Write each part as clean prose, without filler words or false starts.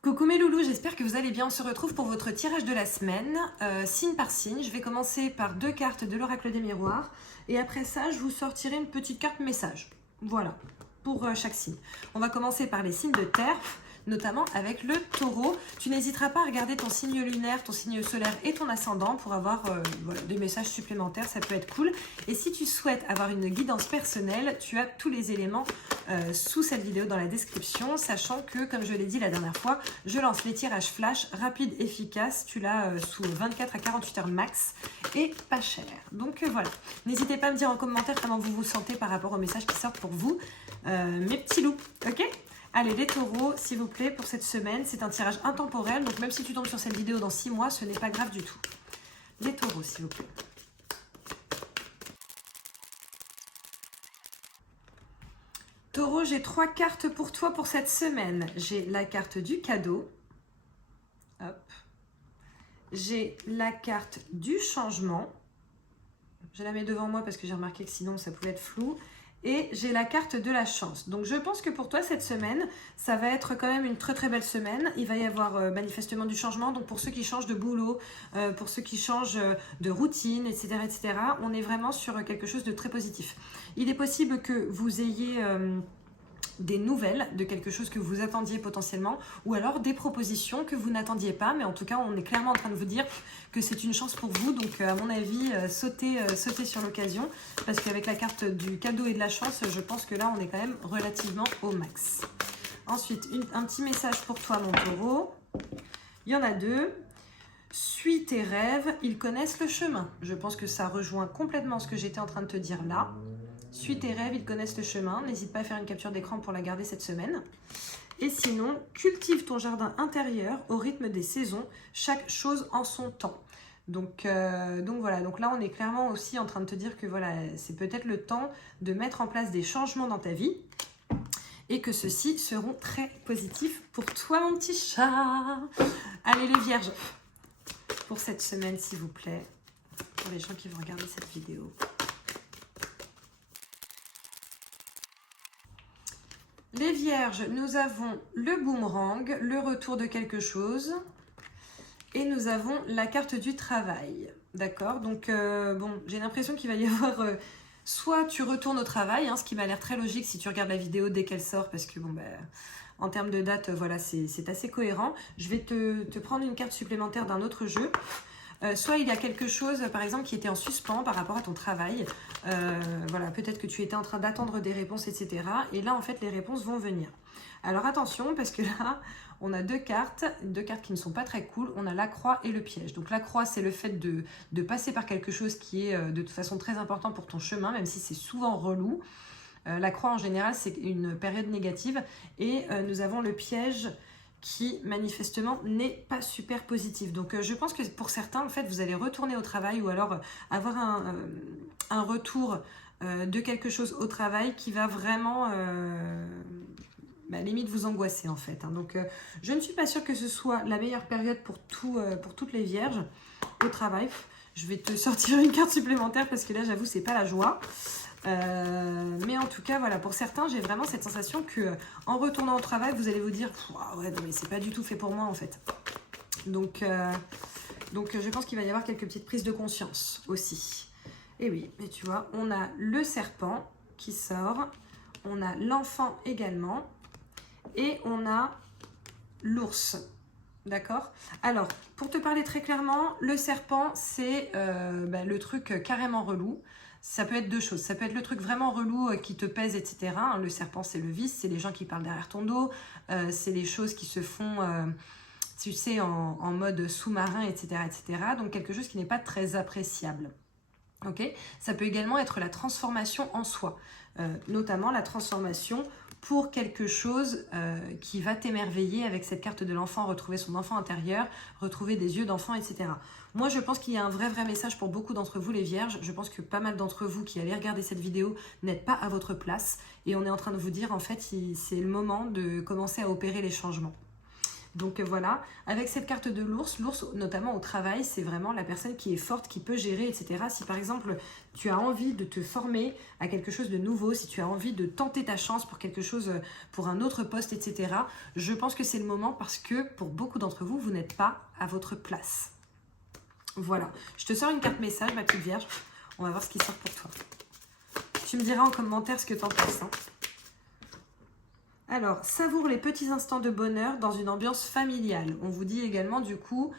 Coucou mes loulous, j'espère que vous allez bien. On se retrouve pour votre tirage de la semaine, signe par signe. Je vais commencer par 2 cartes de l'oracle des miroirs et après ça, je vous sortirai une petite carte message. Voilà, pour chaque signe. On va commencer par les signes de terre, notamment avec le taureau. Tu n'hésiteras pas à regarder ton signe lunaire, ton signe solaire et ton ascendant pour avoir voilà, des messages supplémentaires, ça peut être cool. Et si tu souhaites avoir une guidance personnelle, tu as tous les éléments sous cette vidéo dans la description, sachant que, comme je l'ai dit la dernière fois, je lance les tirages flash, rapides, efficaces. Tu l'as sous 24 à 48 heures max et pas cher. Donc voilà, n'hésitez pas à me dire en commentaire comment vous vous sentez par rapport aux messages qui sortent pour vous, mes petits loups, ok ? Allez, les taureaux, s'il vous plaît, pour cette semaine, c'est un tirage intemporel, donc même si tu tombes sur cette vidéo dans 6 mois, ce n'est pas grave du tout. Les taureaux, s'il vous plaît. Taureau, j'ai 3 cartes pour toi pour cette semaine. J'ai la carte du cadeau. Hop. J'ai la carte du changement. Je la mets devant moi parce que j'ai remarqué que sinon ça pouvait être flou. Et j'ai la carte de la chance. Donc je pense que pour toi cette semaine, ça va être quand même une très très belle semaine. Il va y avoir manifestement du changement. Donc pour ceux qui changent de boulot, pour ceux qui changent de routine, etc., on est vraiment sur quelque chose de très positif. Il est possible que vous ayez des nouvelles de quelque chose que vous attendiez potentiellement, ou alors des propositions que vous n'attendiez pas, mais en tout cas on est clairement en train de vous dire que c'est une chance pour vous, donc à mon avis sautez sur l'occasion, parce qu'avec la carte du cadeau et de la chance, je pense que là on est quand même relativement au max. Ensuite, un petit message pour toi mon taureau, il y en a 2. Suis tes rêves, ils connaissent le chemin. Je pense que ça rejoint complètement ce que j'étais en train de te dire là. Suis tes rêves, ils connaissent le chemin. N'hésite pas à faire une capture d'écran pour la garder cette semaine. Et sinon, cultive ton jardin intérieur au rythme des saisons, chaque chose en son temps. Donc voilà, donc là on est clairement aussi en train de te dire que voilà, c'est peut-être le temps de mettre en place des changements dans ta vie et que ceux-ci seront très positifs pour toi mon petit chat. Allez les vierges, pour cette semaine s'il vous plaît, pour les gens qui vont regarder cette vidéo. Les vierges, nous avons le boomerang, le retour de quelque chose, et nous avons la carte du travail. D'accord? Donc, bon, j'ai l'impression qu'il va y avoir... soit tu retournes au travail, hein, ce qui m'a l'air très logique si tu regardes la vidéo dès qu'elle sort, parce que, bon, en termes de date, voilà, c'est assez cohérent. Je vais te prendre une carte supplémentaire d'un autre jeu. Soit il y a quelque chose, par exemple, qui était en suspens par rapport à ton travail. Voilà, peut-être que tu étais en train d'attendre des réponses, etc. Et là, en fait, les réponses vont venir. Alors attention, parce que là, on a deux cartes qui ne sont pas très cool. On a la croix et le piège. Donc la croix, c'est le fait de passer par quelque chose qui est de toute façon très important pour ton chemin, même si c'est souvent relou. La croix, en général, c'est une période négative. Et nous avons le piège qui manifestement n'est pas super positif. Donc je pense que pour certains, en fait, vous allez retourner au travail ou alors avoir un retour de quelque chose au travail qui va vraiment limite vous angoisser en fait. Hein. Donc je ne suis pas sûre que ce soit la meilleure période pour toutes les vierges au travail. Je vais te sortir une carte supplémentaire parce que là, j'avoue, c'est pas la joie. Mais en tout cas, voilà, pour certains, j'ai vraiment cette sensation que en retournant au travail, vous allez vous dire ouais, non, mais c'est pas du tout fait pour moi en fait. Donc je pense qu'il va y avoir quelques petites prises de conscience aussi. Et oui, mais tu vois, on a le serpent qui sort, on a l'enfant également, et on a l'ours. D'accord? Alors, pour te parler très clairement, le serpent, c'est le truc carrément relou. Ça peut être deux choses. Ça peut être le truc vraiment relou qui te pèse, etc. Le serpent, c'est le vice, c'est les gens qui parlent derrière ton dos, c'est les choses qui se font, tu sais, en mode sous-marin, etc., etc. Donc, quelque chose qui n'est pas très appréciable. Ok? Ça peut également être la transformation en soi, notamment la transformation pour quelque chose qui va t'émerveiller avec cette carte de l'enfant, retrouver son enfant intérieur, retrouver des yeux d'enfant, etc. Moi, je pense qu'il y a un vrai message pour beaucoup d'entre vous, les vierges. Je pense que pas mal d'entre vous qui allez regarder cette vidéo n'êtes pas à votre place. Et on est en train de vous dire, en fait, c'est le moment de commencer à opérer les changements. Donc voilà, avec cette carte de l'ours, l'ours notamment au travail, c'est vraiment la personne qui est forte, qui peut gérer, etc. Si par exemple tu as envie de te former à quelque chose de nouveau, si tu as envie de tenter ta chance pour quelque chose, pour un autre poste, etc. Je pense que c'est le moment parce que pour beaucoup d'entre vous, vous n'êtes pas à votre place. Voilà, je te sors une carte message, ma petite vierge. On va voir ce qui sort pour toi. Tu me diras en commentaire ce que tu en penses. Hein. Alors, savoure les petits instants de bonheur dans une ambiance familiale. On vous dit également du coup,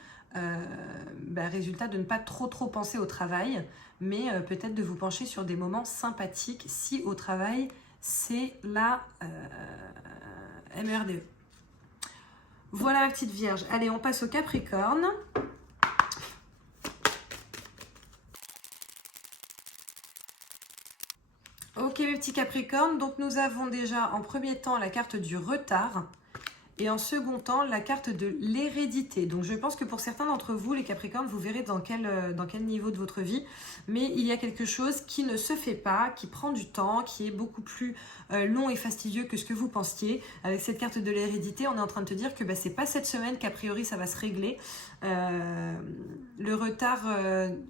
résultat de ne pas trop penser au travail, mais peut-être de vous pencher sur des moments sympathiques si au travail c'est la MERDE. Voilà ma petite vierge. Allez, on passe au Capricorne. Ok mes petits Capricornes, donc nous avons déjà en premier temps la carte du retard et en second temps la carte de l'hérédité. Donc je pense que pour certains d'entre vous, les Capricornes, vous verrez dans quel niveau de votre vie, mais il y a quelque chose qui ne se fait pas, qui prend du temps, qui est beaucoup plus long et fastidieux que ce que vous pensiez. Avec cette carte de l'hérédité, on est en train de te dire que c'est pas cette semaine qu'a priori ça va se régler. Le retard,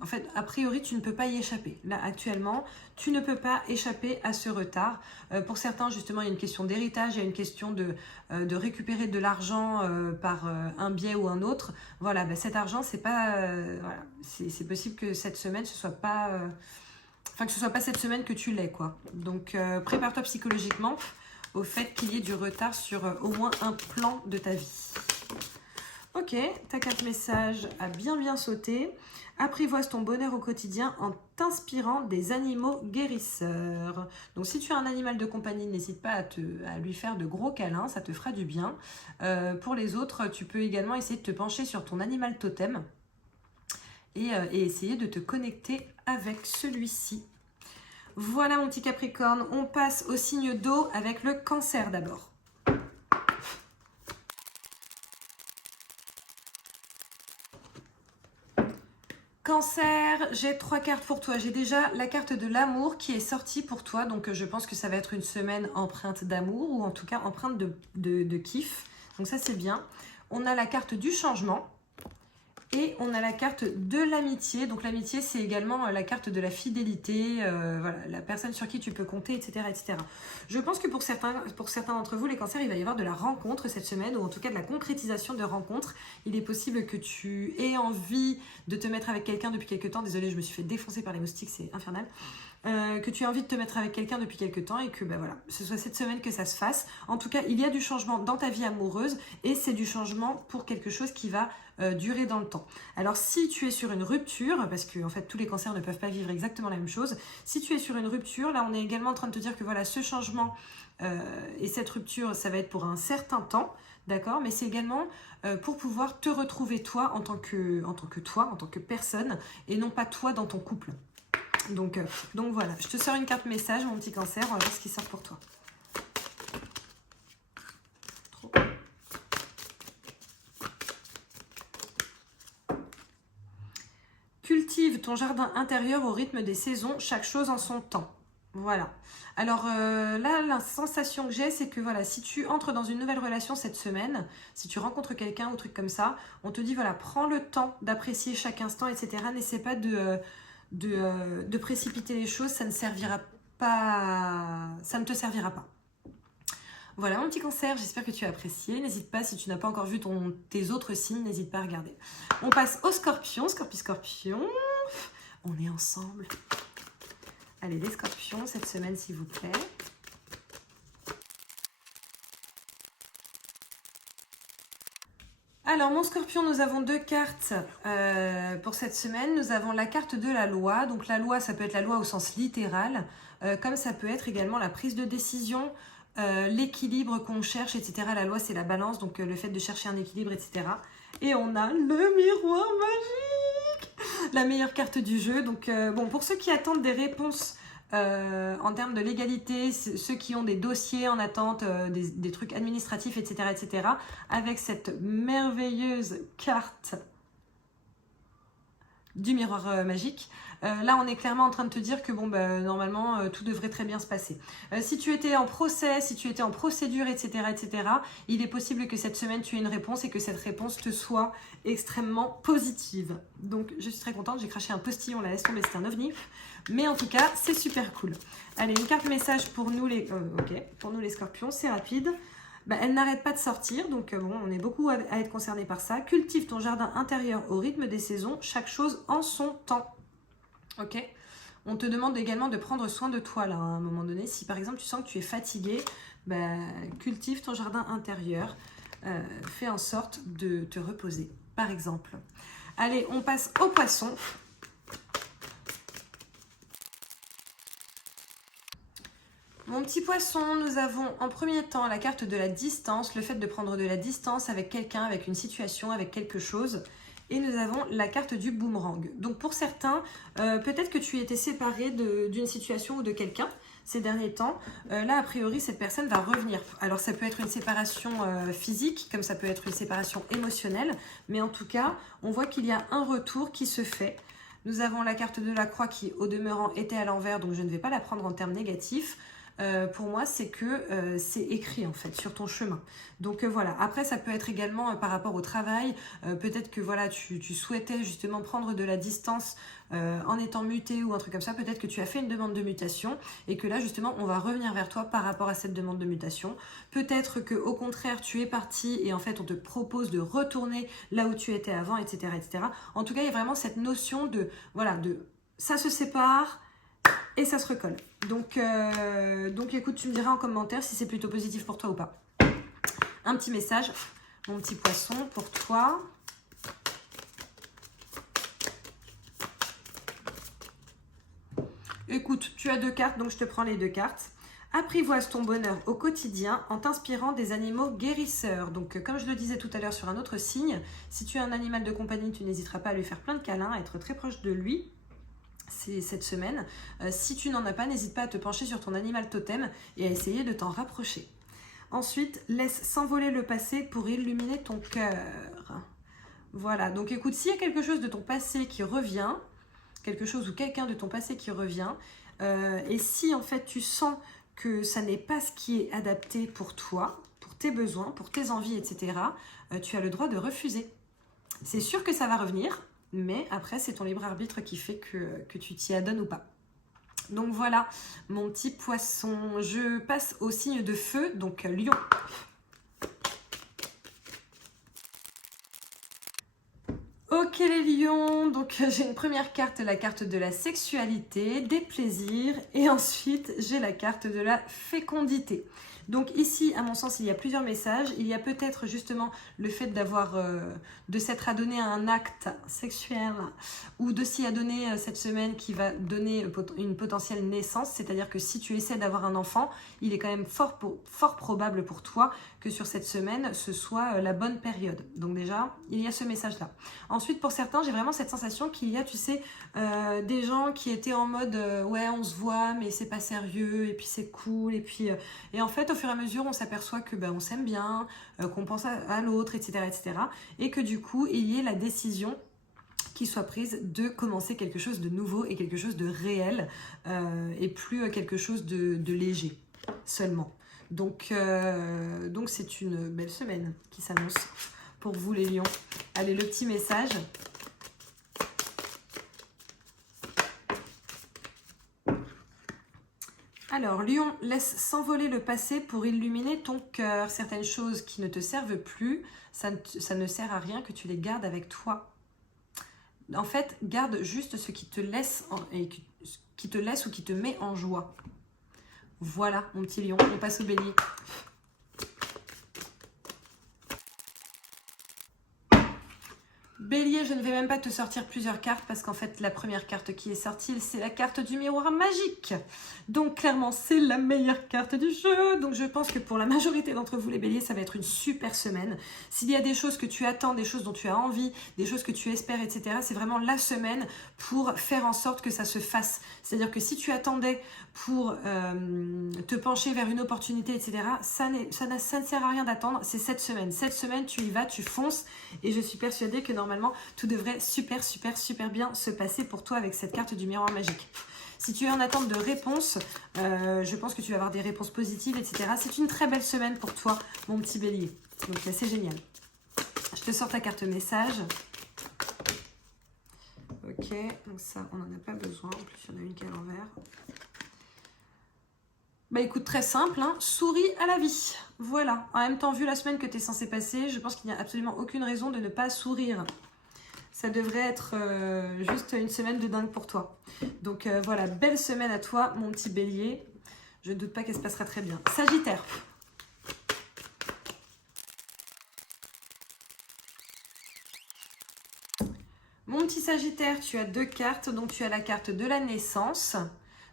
en fait, a priori, tu ne peux pas y échapper. Là, actuellement, tu ne peux pas échapper à ce retard. Pour certains, justement, il y a une question d'héritage, il y a une question de récupérer de l'argent par un biais ou un autre. Voilà, cet argent, c'est pas... voilà, c'est possible que cette semaine, ce soit pas... que ce soit pas cette semaine que tu l'aies, quoi. Donc, prépare-toi psychologiquement au fait qu'il y ait du retard sur au moins un plan de ta vie. Ok, ta carte message a bien sauté. Apprivoise ton bonheur au quotidien en t'inspirant des animaux guérisseurs. Donc si tu as un animal de compagnie, n'hésite pas à lui faire de gros câlins, ça te fera du bien. Pour les autres, tu peux également essayer de te pencher sur ton animal totem et essayer de te connecter avec celui-ci. Voilà mon petit Capricorne, on passe au signe d'eau avec le Cancer d'abord. Cancer, j'ai 3 cartes pour toi. J'ai déjà la carte de l'amour qui est sortie pour toi. Donc je pense que ça va être une semaine empreinte d'amour ou en tout cas empreinte de kiff. Donc ça c'est bien. On a la carte du changement. Et on a la carte de l'amitié. Donc l'amitié, c'est également la carte de la fidélité, voilà, la personne sur qui tu peux compter, etc., etc. Je pense que pour certains d'entre vous, les cancers, il va y avoir de la rencontre cette semaine, ou en tout cas de la concrétisation de rencontres. Il est possible que tu aies envie de te mettre avec quelqu'un depuis quelque temps. Désolée, je me suis fait défoncer par les moustiques, c'est infernal. Que tu as envie de te mettre avec quelqu'un depuis quelque temps et que voilà, ce soit cette semaine que ça se fasse. En tout cas, il y a du changement dans ta vie amoureuse et c'est du changement pour quelque chose qui va durer dans le temps. Alors si tu es sur une rupture, parce que en fait tous les cancers ne peuvent pas vivre exactement la même chose, si tu es sur une rupture, là on est également en train de te dire que voilà, ce changement et cette rupture, ça va être pour un certain temps, d'accord, mais c'est également pour pouvoir te retrouver toi en tant que personne et non pas toi dans ton couple. Donc voilà, je te sors une carte message, mon petit Cancer, on va voir ce qui sort pour toi. Cultive ton jardin intérieur au rythme des saisons, chaque chose en son temps. Voilà. Alors là, la sensation que j'ai, c'est que voilà, si tu entres dans une nouvelle relation cette semaine, si tu rencontres quelqu'un ou truc comme ça, on te dit voilà, prends le temps d'apprécier chaque instant, etc. N'essaie pas de précipiter les choses, ça ne servira pas, ça ne te servira pas. Voilà mon petit Cancer, j'espère que tu as apprécié. N'hésite pas, si tu n'as pas encore vu tes autres signes, n'hésite pas à regarder. On passe au Scorpion, Scorpion. On est ensemble. Allez, les Scorpions, cette semaine s'il vous plaît. Alors, mon Scorpion, nous avons 2 cartes pour cette semaine. Nous avons la carte de la loi. Donc, la loi, ça peut être la loi au sens littéral, comme ça peut être également la prise de décision, l'équilibre qu'on cherche, etc. La loi, c'est la balance, donc le fait de chercher un équilibre, etc. Et on a le miroir magique, la meilleure carte du jeu. Donc, bon, pour ceux qui attendent des réponses en termes de légalité, ceux qui ont des dossiers en attente, des trucs administratifs, etc., etc., avec cette merveilleuse carte du miroir magique. Là, on est clairement en train de te dire que bon, bah, normalement, tout devrait très bien se passer. Si tu étais en procès, si tu étais en procédure, etc., il est possible que cette semaine, tu aies une réponse et que cette réponse te soit extrêmement positive. Donc, je suis très contente. J'ai craché un postillon, là, laisse tomber, c'est un ovni. Mais en tout cas, c'est super cool. Allez, une carte message pour nous les, pour nous les scorpions, c'est rapide. Bah, elle n'arrête pas de sortir, donc bon, on est beaucoup à être concerné par ça. Cultive ton jardin intérieur au rythme des saisons, chaque chose en son temps. Ok. On te demande également de prendre soin de toi là, à un moment donné. Si par exemple tu sens que tu es fatigué, bah, cultive ton jardin intérieur. Fais en sorte de te reposer, par exemple. Allez, on passe aux poissons. Mon petit poisson, nous avons en premier temps la carte de la distance, le fait de prendre de la distance avec quelqu'un, avec une situation, avec quelque chose. Et nous avons la carte du boomerang. Donc pour certains, peut-être que tu étais séparé d'une situation ou de quelqu'un ces derniers temps. Là, a priori, cette personne va revenir. Alors ça peut être une séparation physique, comme ça peut être une séparation émotionnelle. Mais en tout cas, on voit qu'il y a un retour qui se fait. Nous avons la carte de la croix qui, au demeurant, était à l'envers. Donc je ne vais pas la prendre en termes négatifs. Pour moi, c'est que c'est écrit en fait sur ton chemin. Donc voilà. Après, ça peut être également par rapport au travail. Peut-être que voilà, tu souhaitais justement prendre de la distance en étant muté ou un truc comme ça. Peut-être que tu as fait une demande de mutation et que là justement, on va revenir vers toi par rapport à cette demande de mutation. Peut-être que au contraire, tu es parti et en fait, on te propose de retourner là où tu étais avant, etc. En tout cas, il y a vraiment cette notion de voilà, ça se sépare. Et ça se recolle. Donc écoute, tu me diras en commentaire si c'est plutôt positif pour toi ou pas. Un petit message, mon petit poisson, pour toi. Écoute, tu as 2 cartes, donc je te prends les 2 cartes. Apprivoise ton bonheur au quotidien en t'inspirant des animaux guérisseurs. Donc, comme je le disais tout à l'heure sur un autre signe, si tu as un animal de compagnie, tu n'hésiteras pas à lui faire plein de câlins, à être très proche de lui. C'est cette semaine. Si tu n'en as pas, n'hésite pas à te pencher sur ton animal totem et à essayer de t'en rapprocher. Ensuite, laisse s'envoler le passé pour illuminer ton cœur. Voilà, donc écoute, s'il y a quelque chose de ton passé qui revient, quelque chose ou quelqu'un de ton passé qui revient, et si en fait tu sens que ça n'est pas ce qui est adapté pour toi, pour tes besoins, pour tes envies, etc., tu as le droit de refuser. C'est sûr que ça va revenir, mais après, c'est ton libre arbitre qui fait que tu t'y adonnes ou pas. Donc voilà, mon petit poisson. Je passe au signe de feu, donc lion. Ok les lions, donc j'ai une première carte, la carte de la sexualité, des plaisirs, et ensuite j'ai la carte de la fécondité. Donc ici, à mon sens, il y a plusieurs messages. Il y a peut-être justement le fait de s'être adonné à un acte sexuel ou de s'y adonner cette semaine qui va donner une potentielle naissance. C'est-à-dire que si tu essaies d'avoir un enfant, il est quand même fort probable pour toi que sur cette semaine, ce soit la bonne période. Donc déjà, il y a ce message-là. Ensuite, pour certains, j'ai vraiment cette sensation qu'il y a, tu sais, des gens qui étaient en mode ouais, on se voit, mais c'est pas sérieux, et puis c'est cool, et puis et en fait, au fur et à mesure, on s'aperçoit que on s'aime bien, qu'on pense à l'autre, etc., et que du coup, il y ait la décision qui soit prise de commencer quelque chose de nouveau et quelque chose de réel, et plus quelque chose de léger seulement. Donc c'est une belle semaine qui s'annonce pour vous les lions. Allez, le petit message. Alors, lion, laisse s'envoler le passé pour illuminer ton cœur. Certaines choses qui ne te servent plus, ça ne sert à rien que tu les gardes avec toi. En fait, garde juste ce qui te laisse, qui te laisse ou qui te met en joie. Voilà, mon petit lion, on passe au bélier. Bélier, je ne vais même pas te sortir plusieurs cartes parce qu'en fait, la première carte qui est sortie, c'est la carte du miroir magique. Donc, clairement, c'est la meilleure carte du jeu. Donc, je pense que pour la majorité d'entre vous, les béliers, ça va être une super semaine. S'il y a des choses que tu attends, des choses dont tu as envie, des choses que tu espères, etc., c'est vraiment la semaine pour faire en sorte que ça se fasse. C'est-à-dire que si tu attendais pour te pencher vers une opportunité, etc., ça ne sert à rien d'attendre. C'est cette semaine. Cette semaine, tu y vas, tu fonces. Et je suis persuadée que normalement, normalement, tout devrait super, super, super bien se passer pour toi avec cette carte du miroir magique. Si tu es en attente de réponses, je pense que tu vas avoir des réponses positives, etc. C'est une très belle semaine pour toi, mon petit bélier. Donc, c'est génial. Je te sors ta carte message. Ok, donc ça, on n'en a pas besoin. En plus, il y en a une qui est à l'envers. Bah écoute, très simple, hein. Souris à la vie. Voilà. En même temps, vu la semaine que tu es censé passer, je pense qu'il n'y a absolument aucune raison de ne pas sourire. Ça devrait être juste une semaine de dingue pour toi. Donc voilà, belle semaine à toi, mon petit bélier. Je ne doute pas qu'elle se passera très bien. Sagittaire. Mon petit Sagittaire, tu as 2 cartes. Donc tu as la carte de la naissance.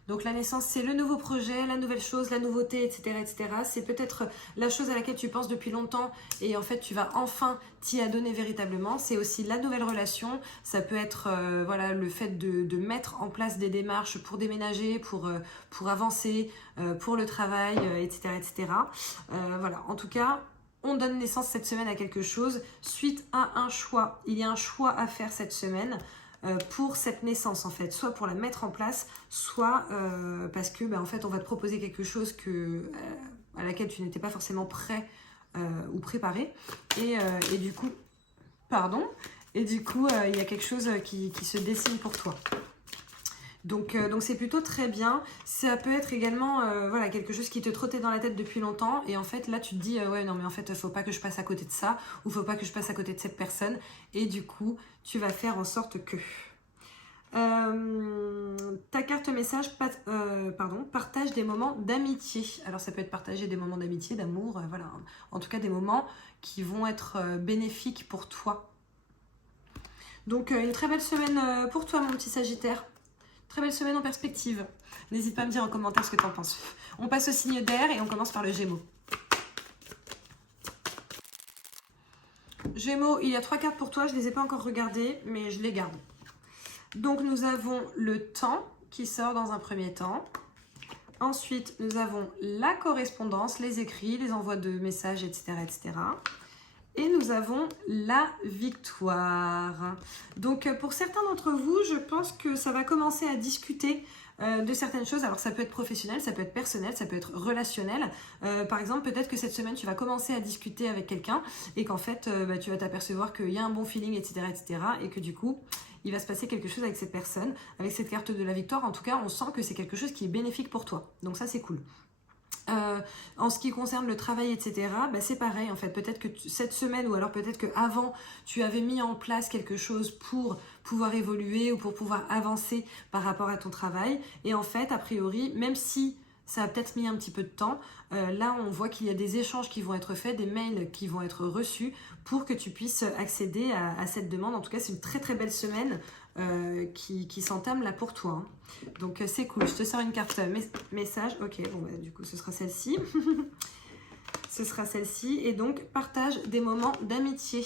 Donc la naissance, c'est le nouveau projet, la nouvelle chose, la nouveauté, etc. etc. C'est peut-être la chose à laquelle tu penses depuis longtemps et en fait, tu vas enfin t'y adonner véritablement. C'est aussi la nouvelle relation. Ça peut être voilà, le fait de mettre en place des démarches pour déménager, pour avancer, pour le travail, etc. etc. Voilà, en tout cas, on donne naissance cette semaine à quelque chose suite à un choix. Il y a un choix à faire cette semaine. Pour cette naissance en fait, soit pour la mettre en place, soit parce que en fait on va te proposer quelque chose à laquelle tu n'étais pas forcément prêt ou préparé et du coup il y a quelque chose qui se dessine pour toi. Donc c'est plutôt très bien. Ça peut être également voilà, quelque chose qui te trottait dans la tête depuis longtemps et en fait là tu te dis ouais non mais en fait faut pas que je passe à côté de ça ou faut pas que je passe à côté de cette personne et du coup tu vas faire en sorte que ta carte message partage des moments d'amitié. Alors ça peut être partager des moments d'amitié, d'amour, voilà, en tout cas des moments qui vont être bénéfiques pour toi. Donc une très belle semaine pour toi mon petit Sagittaire. Très belle semaine en perspective. N'hésite pas à me dire en commentaire ce que tu en penses. On passe au signe d'air et on commence par le Gémeaux. Gémeaux, il y a 3 cartes pour toi. Je ne les ai pas encore regardées, mais je les garde. Donc nous avons le temps qui sort dans un premier temps. Ensuite, nous avons la correspondance, les écrits, les envois de messages, etc. etc. Et nous avons la victoire. Donc pour certains d'entre vous, je pense que ça va commencer à discuter de certaines choses. Alors ça peut être professionnel, ça peut être personnel, ça peut être relationnel. Par exemple, peut-être que cette semaine, tu vas commencer à discuter avec quelqu'un et qu'en fait, tu vas t'apercevoir qu'il y a un bon feeling, etc., etc. Et que du coup, il va se passer quelque chose avec cette personne, avec cette carte de la victoire. En tout cas, on sent que c'est quelque chose qui est bénéfique pour toi. Donc ça, c'est cool. En ce qui concerne le travail, etc., c'est pareil en fait. Peut-être que cette semaine ou alors peut-être qu'avant, tu avais mis en place quelque chose pour pouvoir évoluer ou pour pouvoir avancer par rapport à ton travail. Et en fait, a priori, même si ça a peut-être mis un petit peu de temps, là on voit qu'il y a des échanges qui vont être faits, des mails qui vont être reçus pour que tu puisses accéder à cette demande. En tout cas, c'est une très très belle semaine qui s'entame là pour toi. Hein. Donc c'est cool. Je te sors une carte message. Ok, bon du coup ce sera celle-ci. Ce sera celle-ci. Et donc partage des moments d'amitié.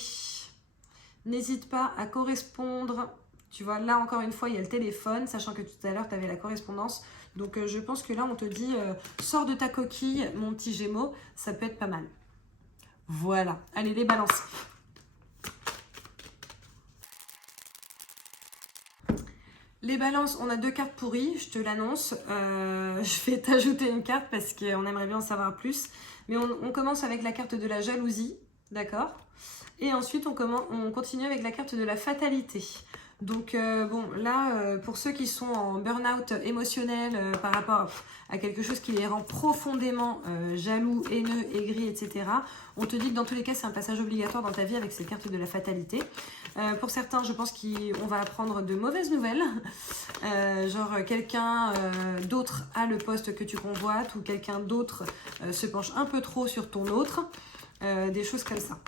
N'hésite pas à correspondre. Tu vois, là encore une fois, il y a le téléphone, sachant que tout à l'heure, tu avais la correspondance. Donc je pense que là, on te dit, sors de ta coquille, mon petit Gémeaux, ça peut être pas mal. Voilà. Allez, les balances. Les balances, on a 2 cartes pourries, je te l'annonce. Je vais t'ajouter une carte parce qu'on aimerait bien en savoir plus. Mais on commence avec la carte de la jalousie, d'accord? Et ensuite, on continue avec la carte de la fatalité. Donc, bon, là, pour ceux qui sont en burn-out émotionnel par rapport à quelque chose qui les rend profondément jaloux, haineux, aigris, etc., on te dit que dans tous les cas, c'est un passage obligatoire dans ta vie avec cette carte de la fatalité. Pour certains, je pense qu'on va apprendre de mauvaises nouvelles, genre quelqu'un d'autre a le poste que tu convoites ou quelqu'un d'autre se penche un peu trop sur ton autre, des choses comme ça.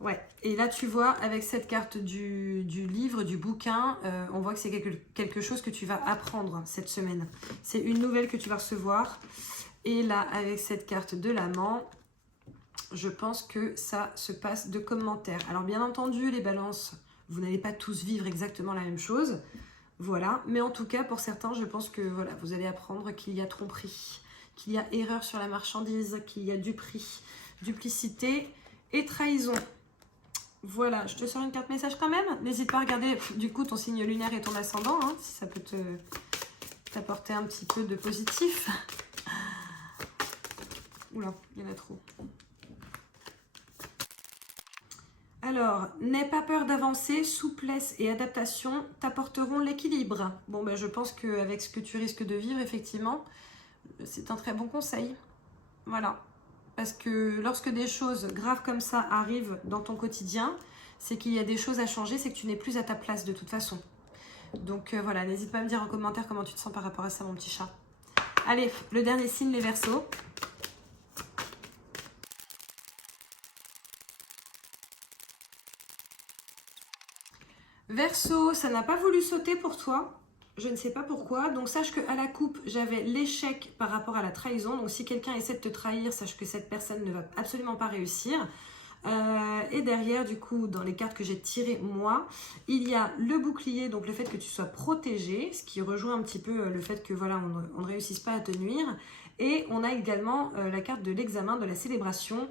Ouais, et là tu vois avec cette carte du livre, du bouquin, on voit que c'est quelque chose que tu vas apprendre cette semaine. C'est une nouvelle que tu vas recevoir. Et là avec cette carte de l'amant, je pense que ça se passe de commentaires. Alors bien entendu les balances, vous n'allez pas tous vivre exactement la même chose. Voilà, mais en tout cas pour certains je pense que voilà, vous allez apprendre qu'il y a tromperie, qu'il y a erreur sur la marchandise, qu'il y a du prix, duplicité et trahison. Voilà, je te sors une carte message quand même. N'hésite pas à regarder du coup ton signe lunaire et ton ascendant, hein, si ça peut t'apporter un petit peu de positif. Oula, il y en a trop. Alors, n'aie pas peur d'avancer, souplesse et adaptation t'apporteront l'équilibre. Bon, ben, je pense qu'avec ce que tu risques de vivre, effectivement, c'est un très bon conseil. Voilà. Parce que lorsque des choses graves comme ça arrivent dans ton quotidien, c'est qu'il y a des choses à changer, c'est que tu n'es plus à ta place de toute façon. Donc voilà, n'hésite pas à me dire en commentaire comment tu te sens par rapport à ça, mon petit chat. Allez, le dernier signe, les Verseaux. Verseau, ça n'a pas voulu sauter pour toi. Je ne sais pas pourquoi. Donc sache qu'à la coupe, j'avais l'échec par rapport à la trahison. Donc si quelqu'un essaie de te trahir, sache que cette personne ne va absolument pas réussir. Et derrière, du coup, dans les cartes que j'ai tirées moi, il y a le bouclier, donc le fait que tu sois protégé, ce qui rejoint un petit peu le fait que voilà, on ne réussisse pas à te nuire. Et on a également la carte de l'examen, de la célébration,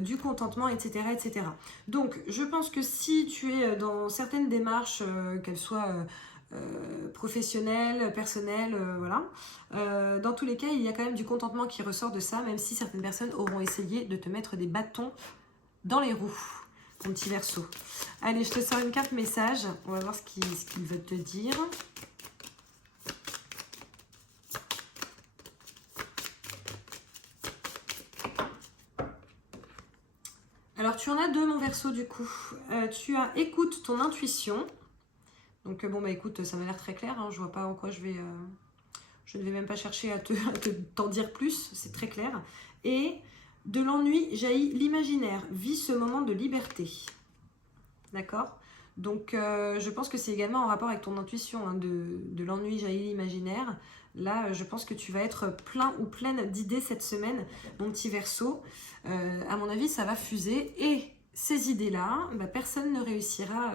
du contentement, etc., etc. Donc, je pense que si tu es dans certaines démarches, qu'elles soient professionnelles, personnelles, voilà, dans tous les cas, il y a quand même du contentement qui ressort de ça, même si certaines personnes auront essayé de te mettre des bâtons dans les roues, mon petit Verseau. Allez, je te sors une carte message. On va voir ce qu'il veut te dire. Alors, tu en as deux, mon Verseau, du coup. Tu as écoute ton intuition. Donc, bon, bah écoute, ça m'a l'air très clair. Hein. Je vois pas en quoi je vais... je ne vais même pas chercher à t'en dire plus. C'est très clair. Et... de l'ennui jaillit l'imaginaire. Vis ce moment de liberté. D'accord? Donc, je pense que c'est également en rapport avec ton intuition. Hein, de l'ennui jaillit l'imaginaire. Là, je pense que tu vas être plein ou pleine d'idées cette semaine, mon petit Verseau. À mon avis, ça va fuser. Et ces idées-là, bah, personne ne réussira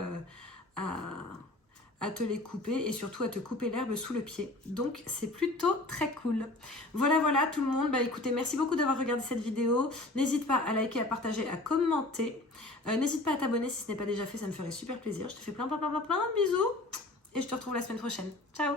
à te les couper et surtout à te couper l'herbe sous le pied. Donc c'est plutôt très cool. Voilà, voilà tout le monde. Bah écoutez, merci beaucoup d'avoir regardé cette vidéo. N'hésite pas à liker, à partager, à commenter. N'hésite pas à t'abonner si ce n'est pas déjà fait, ça me ferait super plaisir. Je te fais plein de bisous et je te retrouve la semaine prochaine. Ciao!